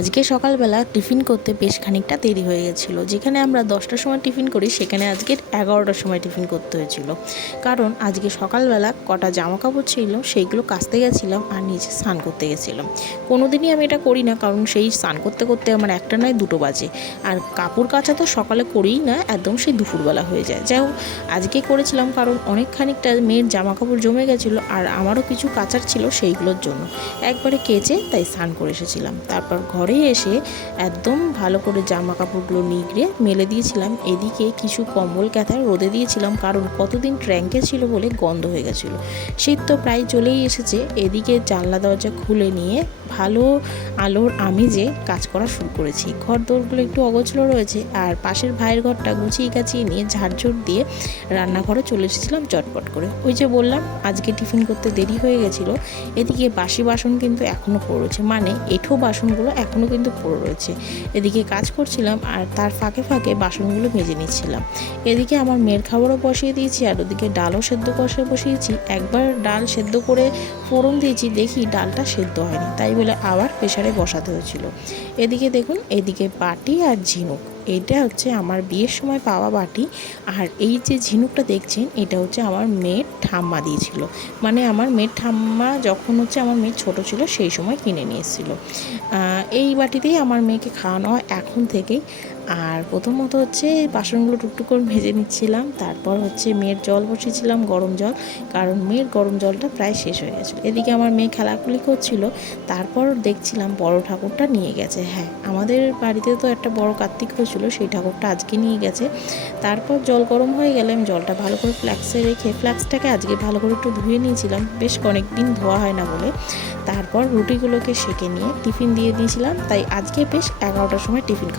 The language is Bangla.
আজকে সকালবেলা টিফিন করতে বেশ খানিকটা দেরি হয়ে গেছিল। যেখানে আমরা দশটার সময় টিফিন করি, সেখানে আজকে এগারোটার সময় টিফিন করতে হয়েছিল। কারণ আজকে সকালবেলা কটা জামা কাপড় ছিল, সেইগুলো কাচতে গেছিলাম আর নিচে স্নান করতে গেছিলাম। কোনো দিনই আমি এটা করি না, কারণ সেই স্নান করতে করতে আমার একটা নয়, দুটো বাজে। আর কাপড় কাচা তো সকালে করিই না, একদম সেই দুপুরবেলা হয়ে যায়। যাই হোক, আজকে করেছিলাম কারণ অনেক খানিকটা মেয়ের জামা কাপড় জমে গেছিল আর আমারও কিছু কাচার ছিল সেইগুলোর জন্য। একবারে কেচে তাই স্নান করে এসেছিলাম। তারপর ঘরে এসে একদম ভালো করে জামা কাপড়গুলো নিগড়ে মেলে দিয়েছিলাম। এদিকে কিছু কম্বল ক্যাথায় রোদে দিয়েছিলাম, কারণ কতদিন ট্র্যাঙ্কে ছিল বলে গন্ধ হয়ে গেছিল। শীত তো প্রায় চলেই এসেছে। এদিকে জানলা দরজা খুলে নিয়ে ভালো আলোর আমেজে কাজ করা শুরু করেছি। ঘর দোরগুলো একটু অগোছলো রয়েছে, আর পাশের ভাইয়ের ঘরটা গুছিয়ে গাছিয়ে নিয়ে ঝাড়ঝোড় দিয়ে রান্নাঘরে চলে এসেছিলাম চটপট করে। ওই যে বললাম, আজকে টিফিন করতে দেরি হয়ে গেছিল। এদিকে বাসি বাসন কিন্তু এখনও পড়েছে মানে এঁঠো বাসনগুলো এখনও কিন্তু পড়ে রয়েছে। এদিকে কাজ করছিলাম আর তার ফাঁকে ফাঁকে বাসনগুলো মেজে নিচ্ছিলাম। এদিকে আমার মেয়ের খাবারও বসিয়ে দিয়েছি আর ওদিকে ডালও সেদ্ধ কষে বসিয়েছি। একবার ডাল সেদ্ধ করে ফোড়ন দিয়েছি, দেখি ডালটা সেদ্ধ হয়নি। তাই বলে আবার প্রেশারে বসাতে হয়েছিল। এদিকে দেখুন, এদিকে বাটি আর ঝিনুক। এটা হচ্ছে আমার বিয়ের সময় পাওয়া বাটি। আর এই যে ঝিনুকটা দেখছেন, এটা হচ্ছে আমার মেয়ের ঠাম্মা দিয়েছিল। মানে আমার মেয়ের ঠাম্মা যখন হচ্ছে আমার মেয়ে ছোট ছিল, সেই সময় কিনে নিয়ে এসেছিল। এই বাটিতেই আমার মেয়েকে খাওয়ানো হয়। এখন থেকেই আর প্রথমত হচ্ছে বাসনগুলো টুকটুক করে ভেজে নিচ্ছিলাম। তারপর হচ্ছে মেয়ের জল বসিয়েছিলাম গরম জল, কারণ মেয়ের গরম জলটা প্রায় শেষ হয়ে গেছিল। এদিকে আমার মেয়ে খেলাখুলি করছিল, তারপর দেখছিলাম বড় ঠাকুরটা নিয়ে গেছে। হ্যাঁ আমাদের বাড়িতে তো একটা বড় কার্তিক হয়েছিল, সেই ঠাকুরটা আজকে নিয়ে গেছে। তারপর জল গরম হয়ে গেলে আমি জলটা ভালো করে ফ্ল্যাক্সে রেখে ফ্ল্যাক্সটাকে আজকে ভালো করে একটু ধুয়ে নিয়েছিলাম। বেশ অনেক দিন ধোয়া হয় না বলে। তারপর রুটিগুলোকে সেঁকে নিয়ে টিফিন দিয়ে দিয়েছিলাম, তাই আজকে বেশ এগারোটার সময় টিফিন